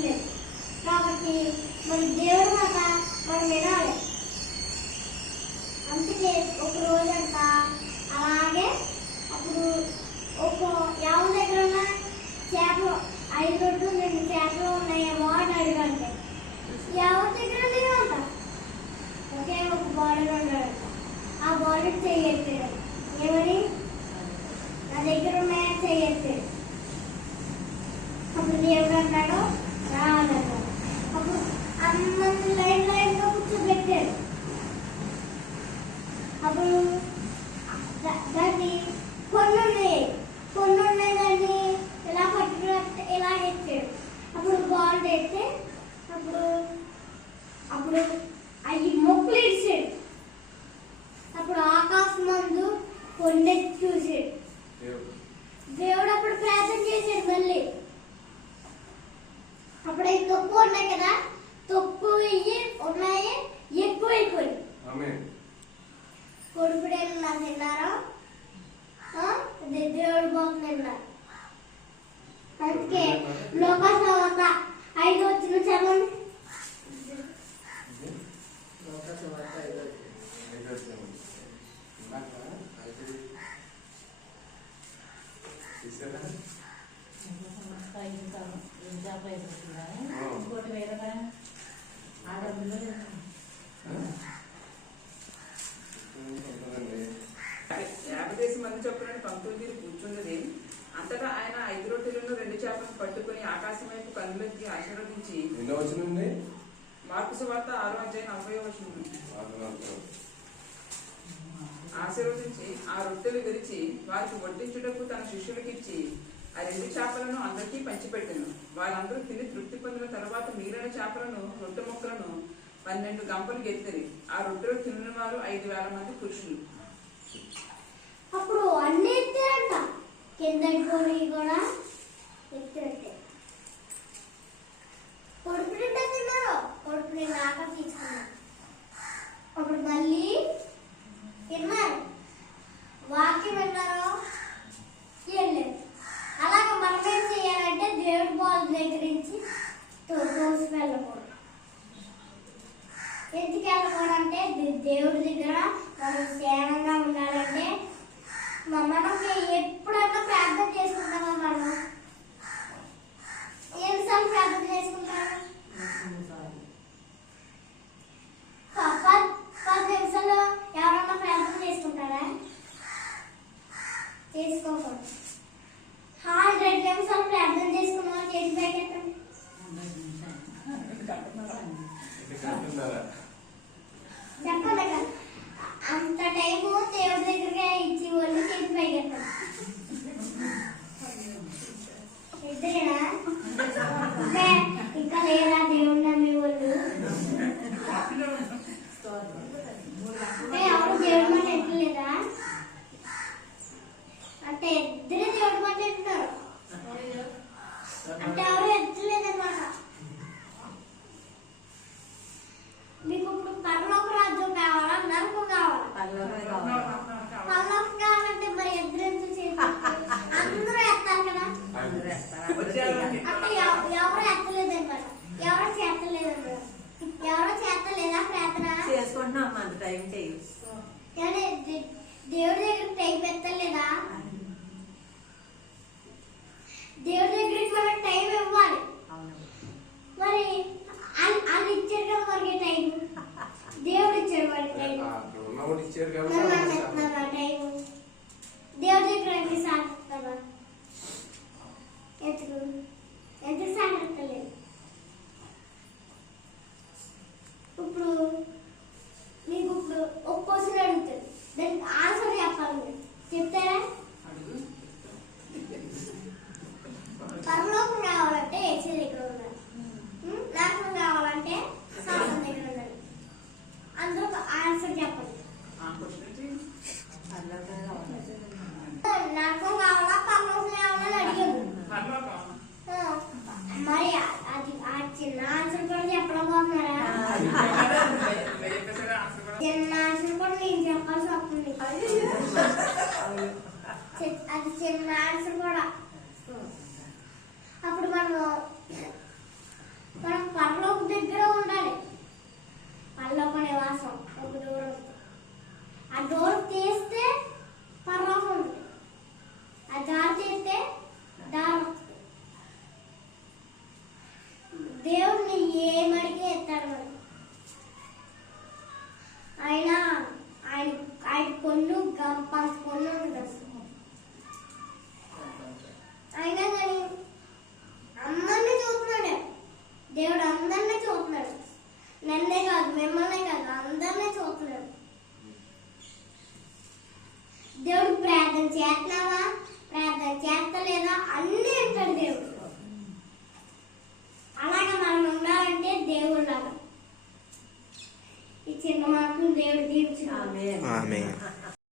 వినిపించలేదు. కాబట్టి మన దేవుడు మాట మనం వినాలి. అందుకే ఒక రోజంట అలాగే అప్పుడు ఒక ఎవరి దగ్గర ఉన్న చేపలు 5 రొట్టెలు 2 చేపలు ఉన్నాయేమో అని అడిగంటే ఎవరి దగ్గర లేవంట. ఒకే ఒక బాలుడు ఉన్నాడంట. ఆ బాలుడు చెయ్యెత్తాడు. ఏమని? నా దగ్గర ఉన్నాయని చెయ్యెత్తాడు. అప్పుడు దేవుడు అన్నాడు రాదన్నాడు. అప్పుడు అందరిని లైన్గా కూర్చోబెట్టాడు. అప్పుడు దాన్ని కొన్ని ఉన్నాయి దాన్ని ఇలా పట్టుకుని ఇలా ఎత్తాడు. అప్పుడు బాల్ ఎత్తే అప్పుడు అవి మొక్కలు ఇచ్చాడు. అప్పుడు ఆకాశం మందు కొండెత్తి చూసాడు. దేవుడు అప్పుడు ప్రార్థన చేశాడు మళ్ళీ. అప్పుడు అవి తక్కువ ఉన్నాయి కదా, తక్కువ ఉన్నాయి ఎక్కువైపోయి కొడుకుడేళ్ళు నా తిన్నారా దేవుడు బాగున్నారు. అందుకే లోకసభ 5 వచ్చిన చదవండి. ఇంకోటి వేరే ఆడపిల్ల 50 మంది చొప్పున పంక్తులు తీరి కూర్చున్నది. అంతటా ఆయన 5 రొట్టెలను 2 చేపలను పట్టుకుని ఆకాశం వైపు కన్నులెత్తి ఆశీర్వదించి మార్కు సువార్త 6:40 ఆశీర్వదించి ఆ రొట్టెలు విరిచి వారికి వడ్డించుటకు తన శిష్యులకు ఇచ్చి ఆ 2 చేపలను అందరికీ పంచిపెట్టెను. వారందరూ తిని తృప్తి పొందిన తర్వాత మిగిలిన చేపలను రొట్టె ముక్కలను 12 గంపలు ఎత్తిరి. ఆ రొట్టెలు తిన్న వారు 5,000 మంది పురుషులు. అప్పుడు అన్ని ఎత్తారంట. కింద కూడా ఎత్తారంటే కొడుకు నిండా తిన్నారు. కొడుకు నిండా ఆకలి తీసుకున్నారు. అప్పుడు మళ్ళీ తిన్నారు. వాక్యం విన్నారు. ఏం లేదు. అలాగే మనం ఏం చేయాలంటే దేవుడి బాల్ దగ్గర నుంచి తోసి వెళ్ళకూడదు. ఎందుకు వెళ్ళకూడదంటే దేవుడి దగ్గర మనం సేనంగా ఉండాలంటే మనం ఎప్పుడన్నా ప్రార్థన చేసుకుంటామా? మనం ఎన్నిసార్లు ప్రార్థన చేసుకుంటాము? 10 నిమిషాలు ఎవరన్నా ప్రార్థన చేసుకుంటారా? చేసుకోకూడదు. 100 నిమిషాలు ప్రార్థన చేసుకున్నావా? చేసి పైకెత్తండి. చెప్పండి. అంత టైం దేవుడు అందరినీ చూస్తున్నాడు. నన్నే కాదు, మిమ్మల్నే కాదు, అందరినీ చూస్తున్నాడు. దేవుడు ప్రార్థన చేస్తున్నావా, ప్రార్థన చేస్తలేదా అన్నీ అంటాడు దేవుడు. అలాగా మనం ఉండాలంటే దేవుడు లాగా. ఈ చిన్న మాటలు దేవుడు దీవించుకోవాలి. ఆమేన్.